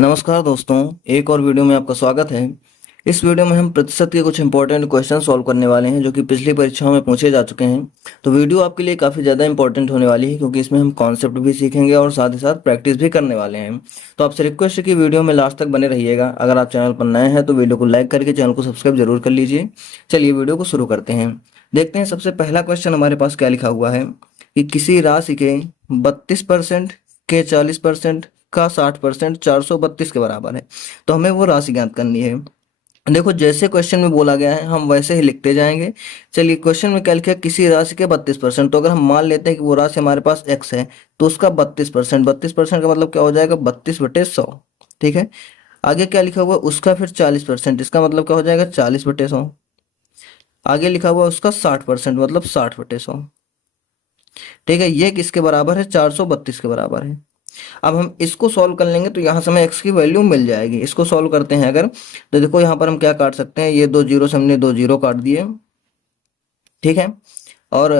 नमस्कार दोस्तों, एक और वीडियो में आपका स्वागत है। इस वीडियो में हम प्रतिशत के कुछ इंपॉर्टेंट क्वेश्चन सॉल्व करने वाले हैं जो कि पिछली परीक्षाओं में पूछे जा चुके हैं। तो वीडियो आपके लिए काफ़ी ज़्यादा इंपॉर्टेंट होने वाली है क्योंकि इसमें हम कॉन्सेप्ट भी सीखेंगे और साथ ही साथ प्रैक्टिस भी करने वाले हैं। तो आपसे रिक्वेस्ट है कि वीडियो में लास्ट तक बने रहिएगा। अगर आप चैनल पर नए हैं तो वीडियो को लाइक करके चैनल को सब्सक्राइब जरूर कर लीजिए। चलिए वीडियो को शुरू करते हैं। देखते हैं सबसे पहला क्वेश्चन हमारे पास क्या लिखा हुआ है कि किसी राशि के 32% के 40% का 60% 432 के बराबर है। तो हमें वो राशि ज्ञात करनी है। देखो, जैसे क्वेश्चन में बोला गया है हम वैसे ही लिखते जाएंगे। चलिए, क्वेश्चन में क्या लिखा है, किसी राशि के 32%। तो अगर हम मान लेते हैं कि वो राशि हमारे पास x है तो उसका 32%, 32% का मतलब क्या हो जाएगा, 32/100। ठीक है। आगे क्या लिखा हुआ है, उसका फिर 40%, इसका मतलब क्या हो जाएगा, 40/100। आगे लिखा हुआ है उसका 60%, मतलब 60/100। ठीक है। ये किसके बराबर है, 432 के बराबर है। अब हम इसको सॉल्व कर लेंगे तो यहाँ से हमें x की वैल्यू मिल जाएगी। इसको सॉल्व करते हैं अगर, तो देखो यहाँ पर हम क्या काट सकते हैं, ये दो जीरो से हमने दो जीरो काट दिए। ठीक है। और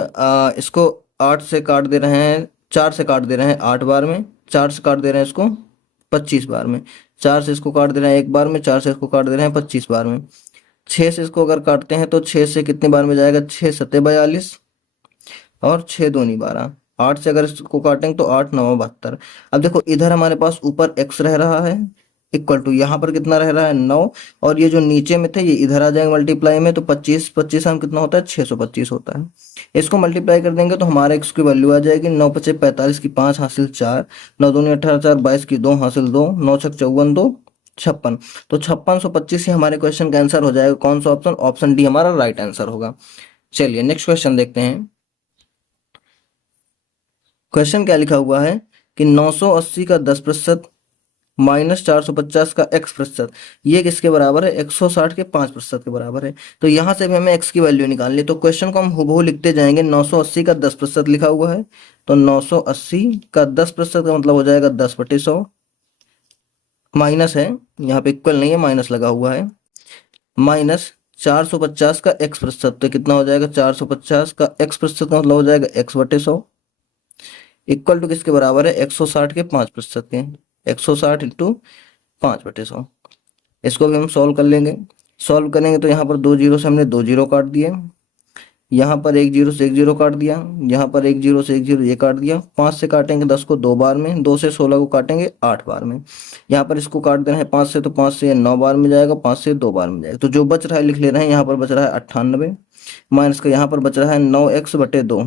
इसको 8 से काट दे रहे हैं, 4 से काट दे रहे हैं 8 बार में, 4 से काट दे रहे हैं इसको 25 बार में, 4 से इसको काट दे रहे हैं एक बार में, 4 से इसको काट दे रहे हैं 25 बार में। 6 से इसको अगर काटते हैं तो 6 से कितने बार में जाएगा, 6 सत्ते 42 और 6 दूनी 12। 8 से अगर इसको काटेंगे तो 8 9 72। अब देखो इधर हमारे पास ऊपर x रह रहा है इक्वल टू, यहाँ पर कितना रह रहा है 9, और ये जो नीचे में थे ये इधर आ जाएंगे मल्टीप्लाई में, तो 25 25 हम कितना होता है, 625 होता है। इसको मल्टीप्लाई कर देंगे तो हमारे x की वैल्यू आ जाएगी 9 पचे 45 की 5 हासिल 4, 9 दूनी 18 4 22 की 2 हासिल 2, 9 छक 54 2 56। तो 5625 ही हमारे क्वेश्चन का आंसर हो जाएगा। कौन सा ऑप्शन, ऑप्शन डी हमारा राइट आंसर होगा। चलिए नेक्स्ट क्वेश्चन देखते हैं। क्वेश्चन क्या लिखा हुआ है कि 980 का 10% माइनस 450 का x%, ये किसके बराबर है, 160 के 5% के बराबर है। तो यहाँ से भी हमें x की वैल्यू निकालनी है। तो क्वेश्चन को हम हूबहू लिखते जाएंगे। 980 का 10% लिखा हुआ है, तो 980 का 10% का मतलब हो जाएगा 10/100, माइनस है यहाँ पे, इक्वल नहीं है, माइनस लगा हुआ है, माइनस 450 का x%, तो कितना हो जाएगा, 450 का x% का मतलब हो जाएगा x/100, इक्वल टू किसके बराबर है, 160 के 5% के, 160 इंटू 5/100। इसको भी हम सॉल्व कर लेंगे। सॉल्व करेंगे तो यहाँ पर दो जीरो से हमने दो जीरो काट दिए, यहाँ पर एक जीरो से एक जीरो काट दिया, यहाँ पर एक जीरो से एक जीरो ये काट दिया। 5 से काटेंगे 10 को 2 बार में, 2 से 16 को काटेंगे 8 बार में। यहाँ पर इसको काट देना है 5 से, तो 5 से ये 9 बार में जाएगा, 5 से 2 बार में जाएगा। तो जो बच रहा है लिख ले रहे हैं, यहाँ पर बच रहा है 98, माइनस का यहाँ पर बच रहा है 9x/2।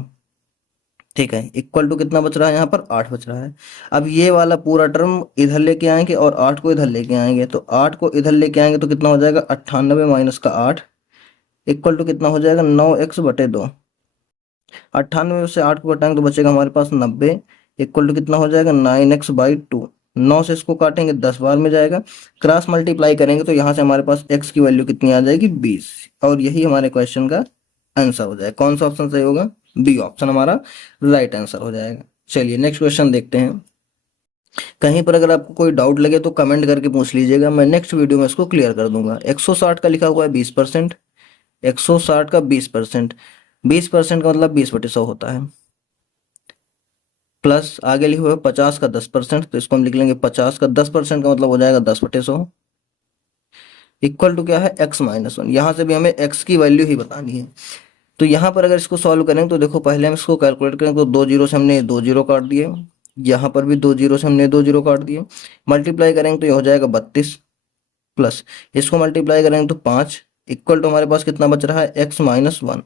ठीक है। इक्वल टू कितना बच रहा है, यहाँ पर 8 बच रहा है। अब ये वाला पूरा टर्म इधर लेके आएंगे और 8 को इधर लेके आएंगे, तो 8 को इधर लेके आएंगे तो कितना हो जाएगा, 98 माइनस का 8, इक्वल टू कितना हो जाएगा, 9x/2। 98 से 8 को घटाएंगे तो बचेगा हमारे पास 90, इक्वल टू कितना हो जाएगा, 9x/2। 9 से इसको काटेंगे 10 बार में जाएगा, क्रॉस मल्टीप्लाई करेंगे तो यहाँ से हमारे पास x की वैल्यू कितनी आ जाएगी, 20। और यही हमारे क्वेश्चन का आंसर हो जाएगा। कौन सा ऑप्शन सही होगा, बी ऑप्शन हमारा राइट आंसर हो जाएगा। चलिए नेक्स्ट क्वेश्चन देखते हैं। कहीं पर अगर आपको कोई डाउट लगे तो कमेंट करके पूछ लीजिएगा, मैं नेक्स्ट वीडियो में इसको क्लियर कर दूंगा। 160 का लिखा हुआ है 20%, 160 का 20%, 20% का मतलब 20/100 होता है, प्लस आगे लिखा हुआ है 50 का 10%, तो इसको हम लिख लेंगे 50 का 10% का मतलब हो जाएगा 10/100, इक्वल टू क्या है, x-1। यहाँ से भी हमें x की वैल्यू ही बतानी है। तो यहाँ पर अगर इसको सॉल्व करें तो देखो, पहले हम इसको कैलकुलेट करें तो दो जीरो से हमने दो जीरो काट दिए, यहाँ पर भी दो जीरो से हमने दो जीरो काट दिए। मल्टीप्लाई करेंगे तो ये हो जाएगा 32, प्लस इसको मल्टीप्लाई करेंगे तो 5, इक्वल टू हमारे पास कितना बच रहा है, x-1।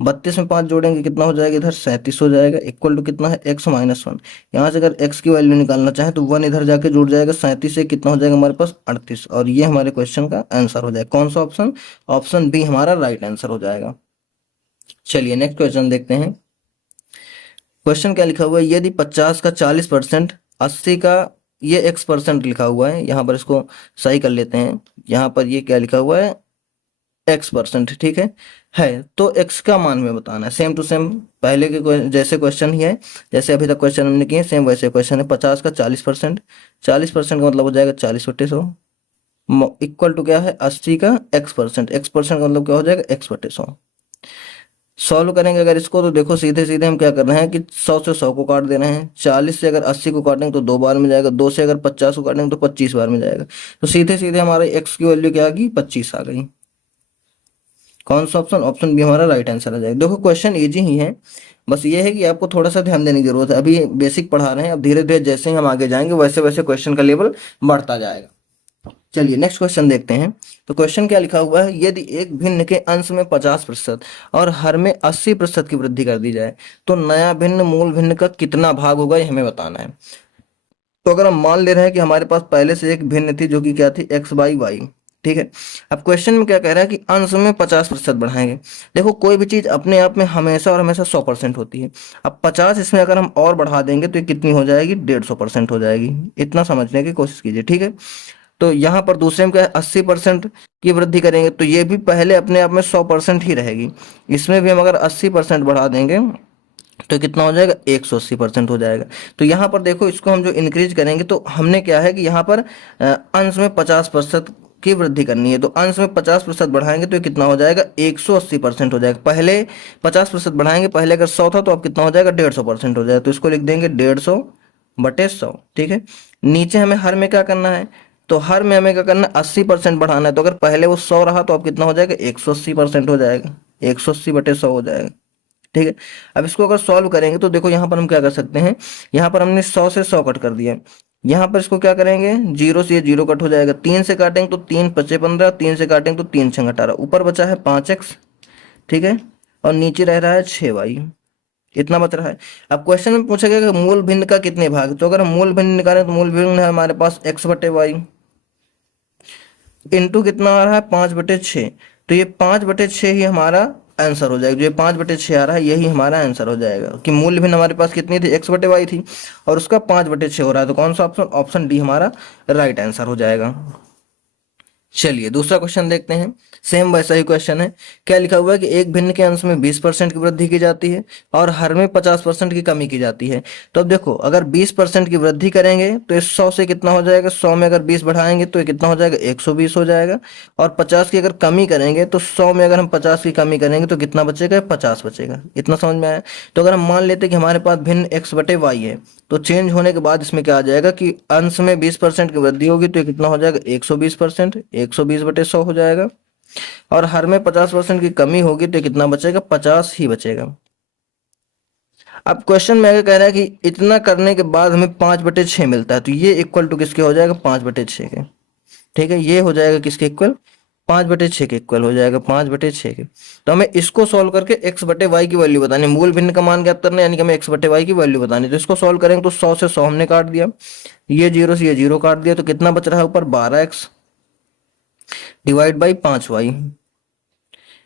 32 में 5 जोड़ेंगे कितना हो जाएगा, इधर 37 हो जाएगा, इक्वल टू कितना है, x-1। यहाँ से अगर x की वैल्यू निकालना चाहें तो 1 इधर जाके जुड़ जाएगा, 37 से कितना हो जाएगा हमारे पास 38, और ये हमारे क्वेश्चन का आंसर हो जाएगा। कौन सा ऑप्शन, ऑप्शन बी हमारा राइट आंसर हो जाएगा। चलिए नेक्स्ट क्वेश्चन देखते हैं। क्वेश्चन क्या लिखा हुआ है, यदि 50 का 40%, 80 का, ये x% लिखा हुआ है, यहाँ पर इसको सही कर लेते हैं। यहाँ पर ये क्या लिखा हुआ है, x%। ठीक है तो x का मान में बताना है। सेम टू सेम पहले के जैसे क्वेश्चन ही है, जैसे अभी तक क्वेश्चन हमने किए सेम वैसे क्वेश्चन है। 50 का 40%, 40% का मतलब हो जाएगा 40/100, इक्वल टू क्या है, 80 का x%, x% का मतलब क्या हो जाएगा, x/100। सॉल्व करेंगे अगर इसको तो देखो सीधे सीधे हम क्या कर रहे हैं कि 100 से 100 को काट दे रहे हैं, 40 से अगर 80 को काटेंगे तो 2 बार में जाएगा, 2 से अगर 50 को काटेंगे तो 25 बार में जाएगा। तो सीधे सीधे हमारे x की वैल्यू क्या आ गई, 25 आ गई। कौन सा ऑप्शन, ऑप्शन बी हमारा राइट आंसर आ जाएगा। देखो क्वेश्चन इजी ही है, बस ये है कि आपको थोड़ा सा ध्यान देने की जरूरत है। अभी बेसिक पढ़ा रहे हैं, अब धीरे धीरे जैसे ही हम आगे जाएंगे वैसे वैसे क्वेश्चन का लेवल बढ़ता जाएगा। चलिए नेक्स्ट क्वेश्चन देखते हैं। तो क्वेश्चन क्या लिखा हुआ है, यदि एक भिन्न के अंश में 50% और हर में 80% की वृद्धि कर दी जाए तो नया भिन्न मूल भिन्न का कितना भाग होगा, ये हमें बताना है। तो अगर हम मान ले रहे हैं कि हमारे पास पहले से एक भिन्न थी जो कि क्या थी, एक्स बाई वाई, ठीक है। अब क्वेश्चन में क्या कह रहा है कि अंश में 50% बढ़ाएंगे। देखो कोई भी चीज अपने आप में हमेशा और हमेशा 100% होती है। अब 50 इसमें अगर हम और बढ़ा देंगे तो ये कितनी हो जाएगी, 150% हो जाएगी। इतना समझने की कोशिश कीजिए, ठीक है। तो यहाँ पर दूसरे में क्या है, 80% की वृद्धि करेंगे तो ये भी पहले अपने आप में 100% ही रहेगी। इसमें भी हम अगर 80% बढ़ा देंगे तो कितना हो जाएगा, 180% हो जाएगा। तो यहाँ पर देखो इसको हम जो इंक्रीज करेंगे तो हमने क्या है कि यहाँ पर अंश में 50% की वृद्धि करनी है। तो अंश में 50% बढ़ाएंगे तो ये कितना हो जाएगा, 180% हो जाएगा। पहले 50% बढ़ाएंगे, पहले अगर 100 था तो अब कितना हो जाएगा, 150% हो जाएगा। तो इसको लिख देंगे 150/100, ठीक है। नीचे हमें हर में क्या करना है, तो हर में हमें क्या करना है, 80% बढ़ाना है। तो अगर पहले वो 100 रहा तो अब कितना हो जाएगा, 180% हो जाएगा, 180/100 हो जाएगा, ठीक है। अब इसको अगर सॉल्व करेंगे तो देखो यहाँ पर हम क्या कर सकते हैं, यहाँ पर हमने 100 से 100 कट कर दिया। यहाँ पर इसको क्या करेंगे, 0 से ये 0 कट हो जाएगा, 3 से काटेंगे तो 3 पचे 15, 3 से काटेंगे तो 3 छंग 18, ऊपर बचा है 5x, ठीक है, और नीचे रह रहा है 6y, इतना बच रहा है। अब क्वेश्चन में पूछा गया कि मूल भिन्न का कितने भाग, तो अगर हम मूल भिन्न निकालें तो मूल भिन्न है हमारे पास x/y इंटू कितना आ रहा है, 5/6। तो ये 5/6 ही हमारा आंसर हो जाएगा। जो ये 5/6 आ रहा है यही हमारा आंसर हो जाएगा कि मूल्य भिन्न हमारे पास कितनी थी, x/y थी, और उसका 5/6 हो रहा है। तो कौन सा ऑप्शन, ऑप्शन डी हमारा राइट आंसर हो जाएगा। चलिए दूसरा क्वेश्चन देखते हैं। सेम वैसा ही क्वेश्चन है। क्या लिखा हुआ है कि एक भिन्न के अंश में 20% की वृद्धि की जाती है और हर में 50% की कमी की जाती है। तो अब देखो अगर 20% की वृद्धि करेंगे तो ये 100 से कितना हो जाएगा, 100 में अगर 20 बढ़ाएंगे तो ये कितना हो जाएगा, 120 हो जाएगा। और 50 की अगर कमी करेंगे तो 100 में अगर हम 50 की कमी करेंगे तो कितना बचेगा, 50 बचेगा। इतना समझ में आया। तो अगर हम मान लेते हैं कि हमारे पास भिन्न x/y है तो चेंज होने के बाद इसमें क्या आ जाएगा कि अंश में 20% की वृद्धि होगी तो ये कितना हो जाएगा, 120%, 120/100 हो जाएगा। और हर में 50% की कमी होगी तो कितना बचेगा, 50 ही बचेगा। अब क्वेश्चन में आगे कह रहा है कि इतना करने के बाद हमें 5/6 मिलता है, तो ये इक्वल टू किसके हो जाएगा, 5/6 के, ठीक है। ये हो जाएगा किसके इक्वल, 5/6 के इक्वल हो जाएगा, 5/6 के। तो हमें इसको सॉल्व करके x/y की वैल्यू बतानी, मूल भिन्न का मान ज्ञात करना, यानी कि हमें x/y की वैल्यू बतानी। तो इसको सॉल्व करेंगे तो 100 से 100 हमने काट दिया, ये 0 से ये 0 काट दिया, तो कितना बच रहा है ऊपर, 12x divide by 5y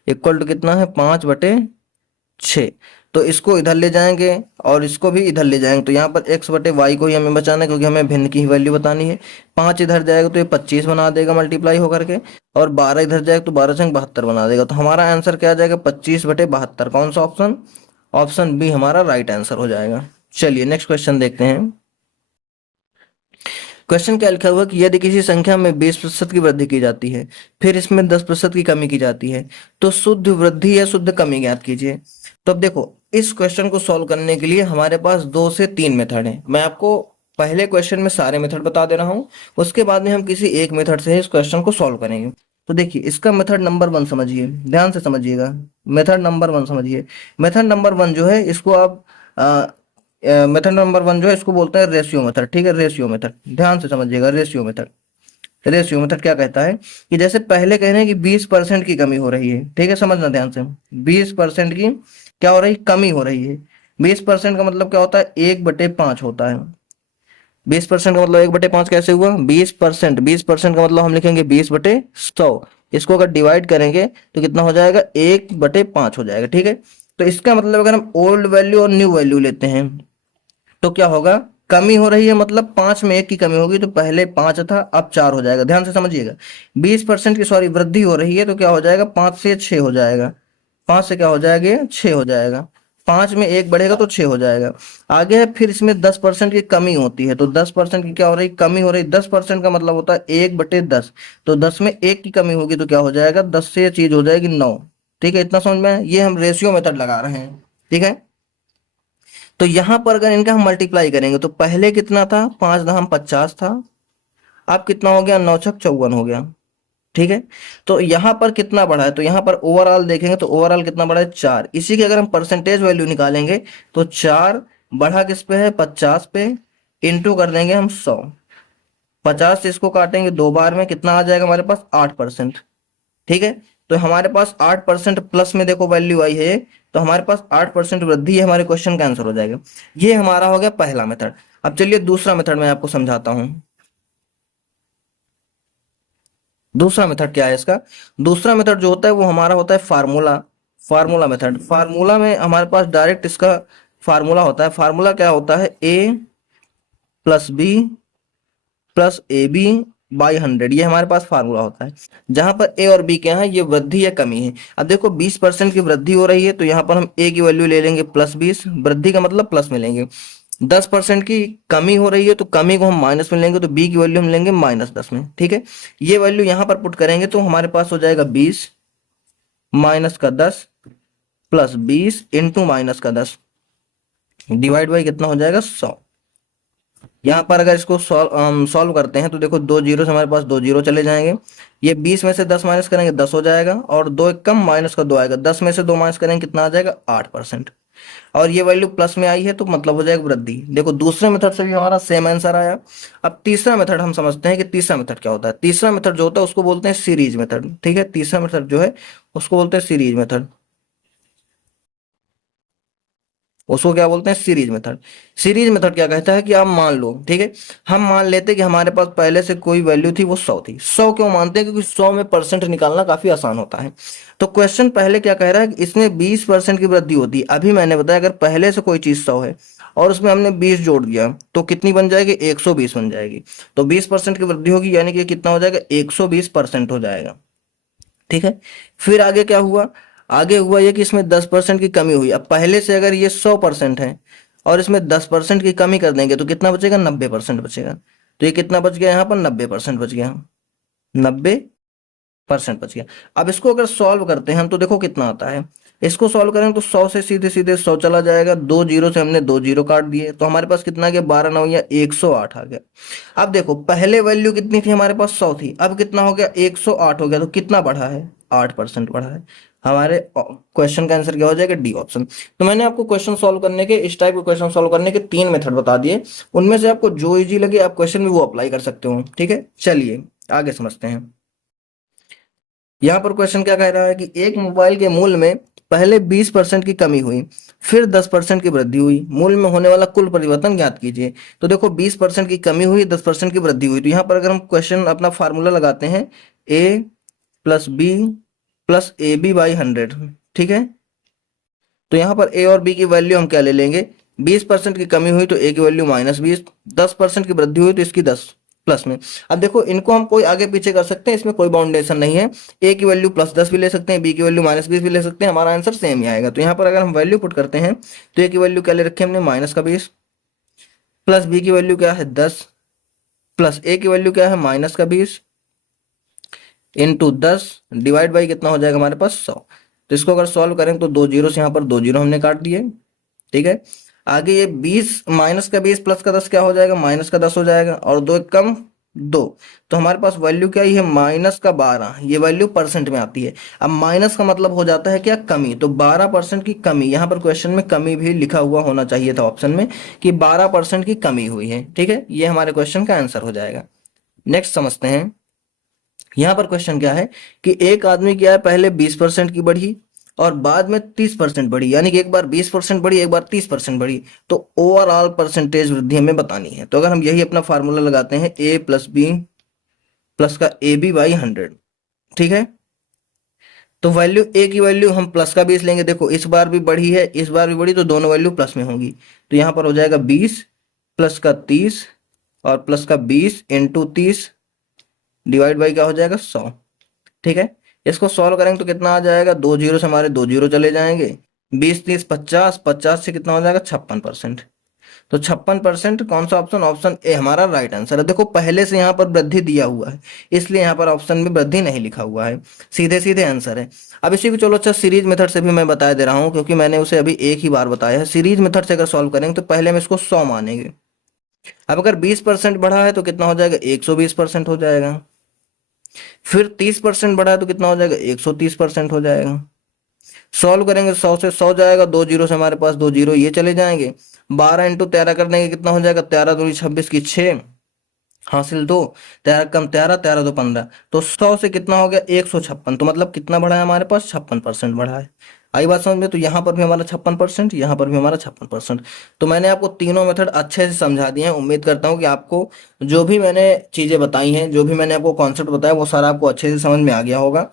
equal to कितना है, 5/6। तो इसको इधर ले जाएंगे और इसको भी इधर ले जाएंगे, तो यहाँ पर x/y को ही हमें बचाना है क्योंकि हमें भिन्न की ही वैल्यू बतानी है। 5 इधर जाएगा तो ये 25 बना देगा मल्टीप्लाई होकर के, और 12 इधर जाएगा तो 12 से 72 बना देगा। तो हमारा आंसर क्या आ जाएगा, 25/72। कौन सा ऑप्शन, ऑप्शन बी हमारा राइट आंसर हो जाएगा। चलिए नेक्स्ट क्वेश्चन देखते हैं। क्वेश्चन क्या लिखा हुआ है कि यदि किसी संख्या में 20% की वृद्धि की जाती है फिर इसमें 10% की कमी की जाती है तो शुद्ध वृद्धि या शुद्ध कमी ज्ञात कीजिए। तो अब देखो इस क्वेश्चन को सॉल्व करने के लिए हमारे पास 2 से 3 मेथड हैं। मैं आपको पहले क्वेश्चन में सारे मेथड बता दे रहा हूँ, उसके बाद में हम किसी एक मेथड से इस क्वेश्चन को सॉल्व करेंगे। तो देखिए इसका मेथड नंबर 1 समझिए, ध्यान से समझिएगा। मेथड नंबर 1 समझिए। मेथड नंबर 1 जो है इसको आप मेथड नंबर 1 जो है इसको बोलते हैं रेशियो मेथड, ठीक है। रेशियो मेथड ध्यान से समझिएगा। रेशियो मेथड, रेशियो मेथड क्या कहता है कि जैसे पहले कह रहे हैं कि 20% की कमी हो रही है, ठीक है, समझना ध्यान से। 20% की क्या हो रही, कमी हो रही है। 20% का मतलब क्या होता है, 1/5 होता है। 20% का मतलब 1/5 कैसे हुआ, 20%, 20% का मतलब हम लिखेंगे 20/100। इसको अगर डिवाइड करेंगे तो कितना हो जाएगा, 1/5 हो जाएगा, ठीक है। तो इसका मतलब अगर हम ओल्ड वैल्यू और न्यू वैल्यू लेते हैं तो क्या होगा, कमी हो रही है मतलब 5 में 1 की कमी होगी, तो पहले 5 था अब 4 हो जाएगा। ध्यान से समझिएगा। 20% की सॉरी वृद्धि हो रही है तो क्या हो जाएगा, 5 से 6 हो जाएगा। 5 से क्या हो जाएगा, 6 हो जाएगा। 5 में 1 बढ़ेगा तो 6 हो जाएगा। आगे है फिर इसमें 10% की कमी होती है, तो 10% की क्या हो रही, कमी हो रही। 10% का मतलब होता है 1/10, तो 10 में 1 की कमी होगी तो क्या हो जाएगा, 10 से ये चीज हो जाएगी 9। ठीक है, इतना समझ में आया? ये हम रेशियो मेथड लगा रहे हैं, ठीक है। तो यहां पर अगर इनका हम मल्टीप्लाई करेंगे तो पहले कितना था, 5 दहम 50 था, अब कितना हो गया, 9 छक 54 हो गया, ठीक है। तो यहाँ पर कितना बढ़ा है, तो यहाँ पर ओवरऑल देखेंगे तो ओवरऑल कितना बढ़ा है, 4। इसी की अगर हम परसेंटेज वैल्यू निकालेंगे तो 4 बढ़ा किस पे है, 50 पे, इंटू कर देंगे हम 100। 50 से इसको काटेंगे 2 बार में, कितना आ जाएगा हमारे पास, 8%, ठीक है। तो हमारे पास 8% प्लस में देखो वैल्यू आई है, तो हमारे पास 8% वृद्धि है, हमारे क्वेश्चन का आंसर हो जाएगा। ये हमारा हो गया पहला मेथड। अब चलिए दूसरा मेथड मैं आपको समझाता हूं। दूसरा मेथड क्या है इसका, दूसरा मेथड जो होता है वो हमारा होता है फार्मूला, फार्मूला मेथड। फार्मूला में हमारे पास डायरेक्ट इसका फार्मूला होता है। फार्मूला क्या होता है, A plus B plus A B by 100, ये हमारे पास फार्मूला होता है। जहां पर ए और बी क्या है, ये वृद्धि या कमी है। अब देखो 20% की वृद्धि हो रही है, तो यहाँ पर हम ए की वैल्यू ले लेंगे +20, वृद्धि का मतलब प्लस में लेंगे। 10% की कमी हो रही है, तो कमी को हम माइनस में लेंगे, तो बी की वैल्यू हम लेंगे -10 में, ठीक है। ये वैल्यू यहाँ पर पुट करेंगे तो हमारे पास हो जाएगा 20 -10 प्लस 20 इंटू -10 डिवाइड बाई कितना हो जाएगा, 100। यहाँ पर अगर इसको सॉल्व करते हैं तो देखो 2 जीरो से हमारे पास 2 जीरो चले जाएंगे। ये 20 में से 10 माइनस करेंगे 10 हो जाएगा, और 2 एक कम, माइनस का 2 आएगा। 10 में से 2 माइनस करेंगे कितना आ जाएगा, 8%। और ये वैल्यू प्लस में आई है तो मतलब हो जाएगा वृद्धि। देखो दूसरे मेथड से भी हमारा सेम आंसर आया। अब तीसरा मेथड हम समझते हैं कि तीसरा मेथड क्या होता है। तीसरा मेथड जो होता है उसको बोलते हैं सीरीज मेथड, ठीक है। तीसरा मेथड जो है उसको बोलते हैं सीरीज मेथड। उसको क्या बोलते हैं, सीरीज मेथड। सीरीज मेथड क्या कहता है कि आप मान लो, ठीक है, हम मान लेते कि हमारे पास पहले से कोई वैल्यू थी वो 100 थी। 100 क्यों मानते हैं, क्योंकि 100 में परसेंट निकालना काफी आसान होता है। तो क्वेश्चन पहले क्या कह रहा है कि इसमें 20% की वृद्धि होती है। अभी मैंने बताया अगर पहले से कोई चीज 100 है और उसमें हमने 20 जोड़ दिया तो कितनी बन जाएगी, 120 बन जाएगी। तो 20% की वृद्धि होगी, यानी कि कितना हो जाएगा, 120% हो जाएगा, ठीक है। फिर आगे क्या हुआ, आगे हुआ ये कि इसमें 10% की कमी हुई। अब पहले से अगर ये 100% है और इसमें 10% की कमी कर देंगे तो कितना बचेगा, 90% बचेगा। तो ये कितना बच गया, यहाँ पर 90% बच गया, 90% बच गया। अब इसको अगर सॉल्व करते हैं हम तो देखो कितना आता है। इसको सॉल्व करें तो 100 से सीधे सीधे 100 चला जाएगा, 2 जीरो से हमने 2 जीरो काट दिए, तो हमारे पास कितना आ गया, 12 9 या 108 आ गया। अब देखो पहले वैल्यू कितनी थी, हमारे पास 100 थी, अब कितना हो गया, 108 हो गया। तो कितना बढ़ा है, 8% बढ़ा है। हमारे क्वेश्चन का आंसर क्या हो जाएगा, डी ऑप्शन। तो मैंने आपको क्वेश्चन सॉल्व करने के, इस टाइप के क्वेश्चन सॉल्व करने के 3 मेथड बता दिए। उनमें से आपको जो इजी लगे आप क्वेश्चन में वो अप्लाई कर सकते हो, ठीक है। चलिए आगे समझते हैं। यहाँ पर क्वेश्चन क्या कह रहा है कि एक मोबाइल के मूल्य में पहले 20% की कमी हुई, फिर 10% की वृद्धि हुई, मूल्य में होने वाला कुल परिवर्तन ज्ञात कीजिए। तो देखो 20% की कमी हुई, 10% की वृद्धि हुई, तो यहाँ पर अगर हम क्वेश्चन अपना फार्मूला लगाते हैं, A plus B plus A B by 100, ठीक है। तो यहाँ पर ए और बी की वैल्यू हम क्या ले लेंगे, 20% की कमी हुई तो ए की वैल्यू -20, 10% की वृद्धि हुई तो इसकी 10 प्लस में। अब देखो इनको हम कोई आगे पीछे कर सकते हैं, इसमें कोई बाउंडेशन नहीं है। ए की वैल्यू +10 भी ले सकते हैं, बी की वैल्यू -20 भी ले सकते हैं, हमारा आंसर सेम ही आएगा। तो यहाँ पर अगर हम वैल्यू पुट करते हैं तो ए की वैल्यू क्या ले रखी है हमने, -20, प्लस बी की वैल्यू क्या है 10, प्लस ए की वैल्यू क्या है -20 इंटू 10 डिवाइड बाई कितना हो जाएगा हमारे पास 100। तो इसको अगर सॉल्व करें तो 2 जीरो से यहाँ पर 2 जीरो हमने काट दिए, ठीक है। आगे ये 20 -20 प्लस का 10 क्या हो जाएगा, -10 हो जाएगा, और 2 एक कम 2। तो हमारे पास वैल्यू क्या है, -12। ये वैल्यू परसेंट में आती है। अब माइनस का मतलब हो जाता है क्या, कमी। तो 12% की कमी, यहाँ पर क्वेश्चन में कमी भी लिखा हुआ होना चाहिए था ऑप्शन में कि 12% की कमी हुई है, ठीक है। ये हमारे क्वेश्चन का आंसर हो जाएगा। नेक्स्ट समझते हैं। यहाँ पर क्वेश्चन क्या है कि एक आदमी क्या है, पहले 20% की बढ़ी और बाद में 30% बढ़ी, यानी कि एक बार 20% बढ़ी, एक बार 30% बढ़ी। तो ओवरऑल परसेंटेज वृद्धि हमें बतानी है। तो अगर हम यही अपना फार्मूला लगाते हैं, ए प्लस बी प्लस का ए बी बाई 100, ठीक है। तो वैल्यू ए की वैल्यू हम प्लस का 20 लेंगे। देखो इस बार भी बढ़ी है, इस बार भी बढ़ी, तो दोनों वैल्यू प्लस में होगी। तो यहाँ पर हो जाएगा 20 प्लस का 30 और प्लस का 20 इंटू 30 डिवाइड बाई क्या हो जाएगा 100, ठीक है। इसको सॉल्व करेंगे तो कितना आ जाएगा, 2 जीरो से हमारे 2 जीरो चले जाएंगे, 20 30 50, 50 से कितना हो जाएगा 56%। तो 56% कौन सा ऑप्शन, ऑप्शन ए हमारा राइट आंसर है। देखो पहले से यहाँ पर वृद्धि दिया हुआ है, इसलिए यहाँ पर ऑप्शन में वृद्धि नहीं लिखा हुआ है, सीधे सीधे आंसर है। अब इसी को चलो अच्छा सीरीज मेथड से भी मैं बता दे रहा हूँ, क्योंकि मैंने उसे अभी एक ही बार बताया है। सीरीज मेथड से अगर सॉल्व करेंगे तो पहले हम इसको 100 मानेंगे। अब अगर 20% बढ़ा है तो कितना हो जाएगा, 120% हो जाएगा। फिर 30% बढ़ा है तो कितना हो जाएगा, 130% हो जाएगा। सॉल्व करेंगे 100 से 100 जाएगा, 2 जीरो से हमारे पास 2 जीरो ये चले जाएंगे। 12 इंटू 13 कर देंगे, कितना हो जाएगा, 13 दूनी 26 की 6 हासिल 2, 13 कम 13, 13 दो 15, तो 100 से कितना हो गया, 156। तो मतलब कितना बढ़ा है हमारे पास, 56% बढ़ा है। आई बात समझ में? तो यहाँ पर भी हमारा 56%, यहाँ पर भी हमारा 56%। तो मैंने आपको तीनों मेथड अच्छे से समझा दिए हैं। उम्मीद करता हूँ कि आपको जो भी मैंने चीज़ें बताई हैं, जो भी मैंने आपको कॉन्सेप्ट बताया, वो सारा आपको अच्छे से समझ में आ गया होगा।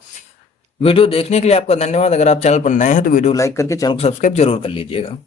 वीडियो देखने के लिए आपका धन्यवाद। अगर आप चैनल पर नए हैं तो वीडियो लाइक करके चैनल को सब्सक्राइब जरूर कर लीजिएगा।